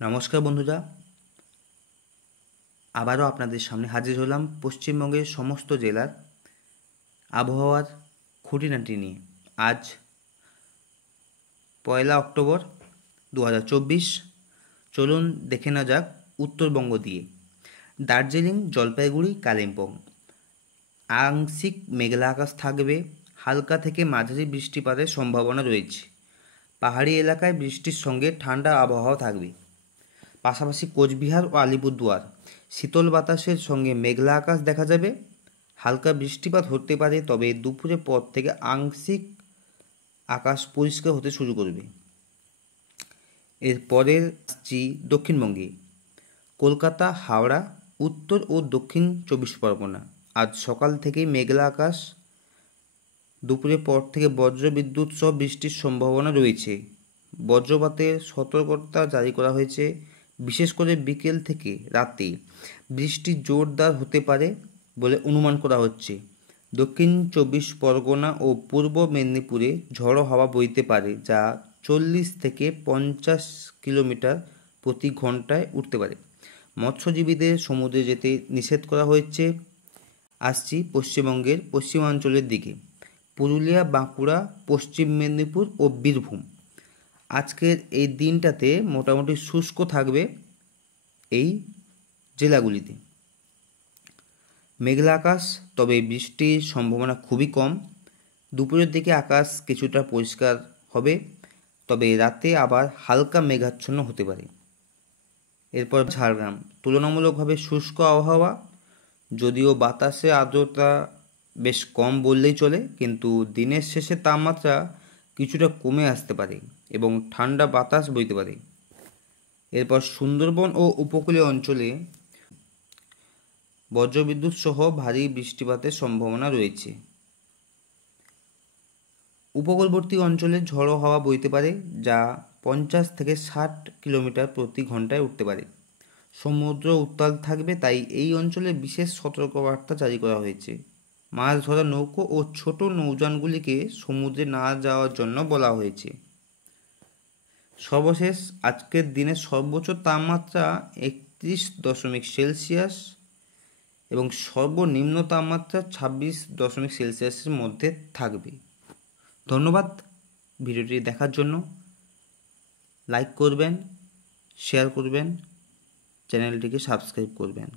নমস্কার বন্ধুরা, আবারও আপনাদের সামনে হাজির হলাম পশ্চিমবঙ্গের সমস্ত জেলার আবহাওয়ার খুঁটিনাটি নিয়ে। আজ 1 অক্টোবর 2024। চলুন দেখে নেওয়া যাক উত্তরবঙ্গ দিয়ে। দার্জিলিং, জলপাইগুড়ি, কালিম্পং আংশিক মেঘলা আকাশ থাকবে, হালকা থেকে মাঝারি বৃষ্টিপাতের সম্ভাবনা রয়েছে। পাহাড়ি এলাকায় বৃষ্টির সঙ্গে ঠান্ডা আবহাওয়া থাকবে। পাশাপাশি কোচবিহার ও আলিপুরদুয়ার শীতল বাতাসের সঙ্গে মেঘলা আকাশ দেখা যাবে। হালকা বৃষ্টিপাত হতে পারে, তবে দুপুরের পর থেকে আংশিক আকাশ পরিষ্কার হতে শুরু করবে। এরপরে আসছি দক্ষিণবঙ্গে। কলকাতা, হাওড়া, উত্তর ও দক্ষিণ 24 পরগনা আজ সকাল থেকেই মেঘলা আকাশ। দুপুরের পর থেকে বজ্রবিদ্যুৎ সহ বৃষ্টির সম্ভাবনা রয়েছে। বজ্রপাতের সতর্কতা জারি করা হয়েছে। বিশেষ করে বিকেল থেকে রাতে বৃষ্টি জোরদার হতে পারে বলে অনুমান করা হচ্ছে। দক্ষিণ 24 পরগনা ও পূর্ব মেদিনীপুরে ঝড়ো হাওয়া বইতে পারে, যা 40 থেকে 50 কিলোমিটার প্রতি ঘন্টায় উঠতে পারে। মৎস্যজীবীদের সমুদ্রে যেতে নিষেধ করা হয়েছে। আসছি পশ্চিমবঙ্গের পশ্চিমাঞ্চলের দিকে। পুরুলিয়া, বাঁকুড়া, পশ্চিম মেদিনীপুর ও বীরভূম আজকের এই দিনটাতে মোটামুটি শুষ্ক থাকবে। এই জেলাগুলিতে মেঘলা আকাশ, তবে বৃষ্টির সম্ভাবনা খুবই কম। দুপুরের দিকে আকাশ কিছুটা পরিষ্কার হবে, তবে রাতে আবার হালকা মেঘাচ্ছন্ন হতে পারে। এরপর ঝাড়গ্রাম, তুলনামূলকভাবে শুষ্ক আবহাওয়া, যদিও বাতাসে আর্দ্রতা বেশ কম বললেই চলে, কিন্তু দিনের শেষে তাপমাত্রা কিছুটা কমে আসতে পারে এবং ঠান্ডা বাতাস বইতে পারে। এরপর সুন্দরবন ও উপকূলীয় অঞ্চলে বজ্রবিদ্যুৎ সহ ভারী বৃষ্টিপাতের সম্ভাবনা রয়েছে। উপকূলবর্তী অঞ্চলে ঝড়ো হাওয়া বইতে পারে, যা 50 থেকে 60 কিলোমিটার প্রতি ঘন্টায় উঠতে পারে। সমুদ্র উত্তাল থাকবে, তাই এই অঞ্চলে বিশেষ সতর্কবার্তা জারি করা হয়েছে। মাছ ধরা নৌকো ও ছোট নৌযানগুলিকে সমুদ্রে না যাওয়ার জন্য বলা হয়েছে। সর্বশেষ আজকের দিনের সর্বোচ্চ তাপমাত্রা 31.7 এবং সর্বনিম্ন তাপমাত্রা 26.7 মধ্যে থাকবে। ধন্যবাদ ভিডিওটি দেখার জন্য। লাইক করবেন, শেয়ার করবেন, চ্যানেলটিকে সাবস্ক্রাইব করবেন।